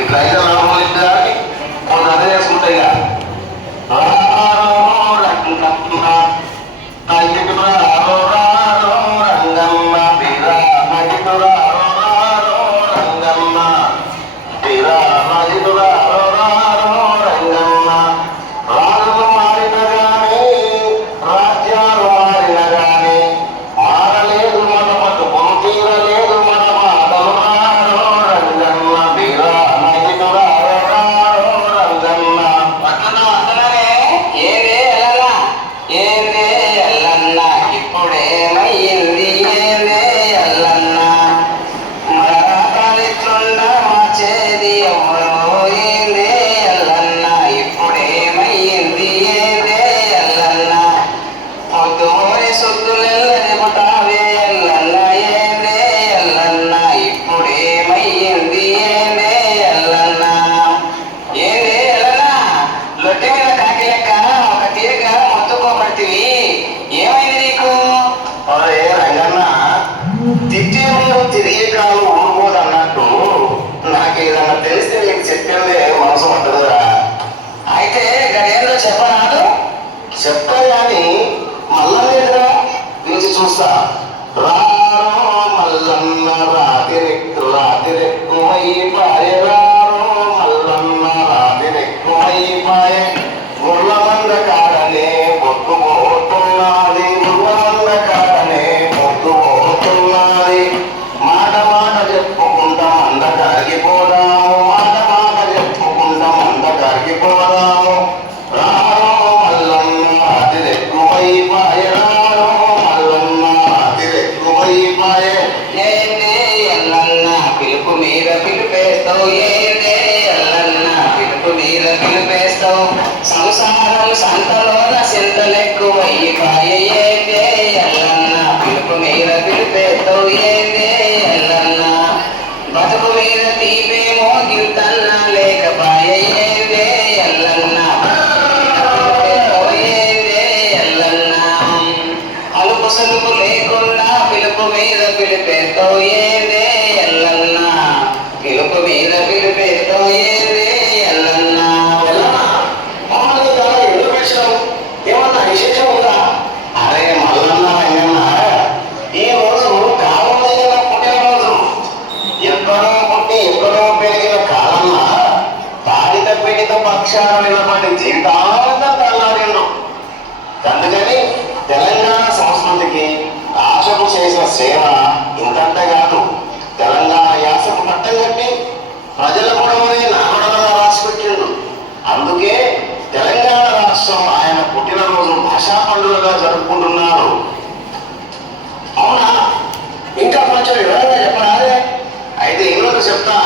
ఇట్లా అయితే రావాలి కొంత అదే చేసుకుంటాయి తిరిగే కాలం ఊరుకోదు అన్నట్టు నాకు ఏదన్నా తెలిస్తే నీకు చెప్పిందే మనసు పట్టదురా. అయితే గడేందో చెప్పరాదు చెప్తా గాని మల్లలేదురా పిలిచి చూస్తా. రారో మల్లన్న రాతిరెక్కువై పాయే, రారో మల్లన్న రాతిరెక్కువై పాయే, ముళ్ళ మంద కాడనే పొట్టుపోతున్నది, ముళ్ళ మంద కాడనే పొట్టుపోతున్నది. మాట మాట చెప్పుకుంటాం అంద కరిగిపోదాము, మాట మాట చెప్పుకుంటాం అంద కరిగిపోదాము. రారో మల్లన్న రాతిరెక్కువై పాయే, రారో మల్లన్న రాతిరెక్కువై పాయే. ఏందే ఎల్లన్న పిలుపు మీద పిలిపేస్తావు, ఏందే ఎల్లన్న పిలుపు మీద పిలిపేస్తావు. సంసారం సంతలోన సింతలెక్కువై పాయే, ఏందే ఎల్లన్న పిలుపు మీద పిలిపేస్తావు, ఏందే ఎల్లన్న బతుకు మీద తీపేమో గిల్తన్నా లేకపాయే, ఏందే ఎల్లన్న ఏందే ఎల్లన్న అలుపు సలుపు లేకుండా పిలుపు మీద పిలిపేస్తావు, ఏందే ఎల్లన్న పిలుపు మీద పిలిపేస్తావు, ఏందే ఎల్లన్న. ఏమన్నా విశేషం ఉందా? అరే మల్లన్న రంగన్న, ఈ రోజు కాలంలో పుట్టిన రోజు. ఎక్కడో పుట్టి ఎక్కడో పెరిగిన కాలన్న బాధిత పీడిత పక్షాన నిలబడి జీవితాంతం తల్లాడిండు. అందుకని తెలంగాణ సంస్కృతికి ఆశకు చేసిన సేవ ఇంతంత కాదు. తెలంగాణ యాసకు పట్టం కట్టి ప్రజల గొడవనే నాగడలా రాసిపెట్టిండు. అందుకే తెలంగాణ రాష్ట్రం ఆయన పుట్టినరోజు భాషా పండుగగా జరుపుకుంటున్నారు. అవునా? ఇంకా కొంచెం వివరంగా చెప్పరాదే? అయితే ఈరోజు చెప్తా.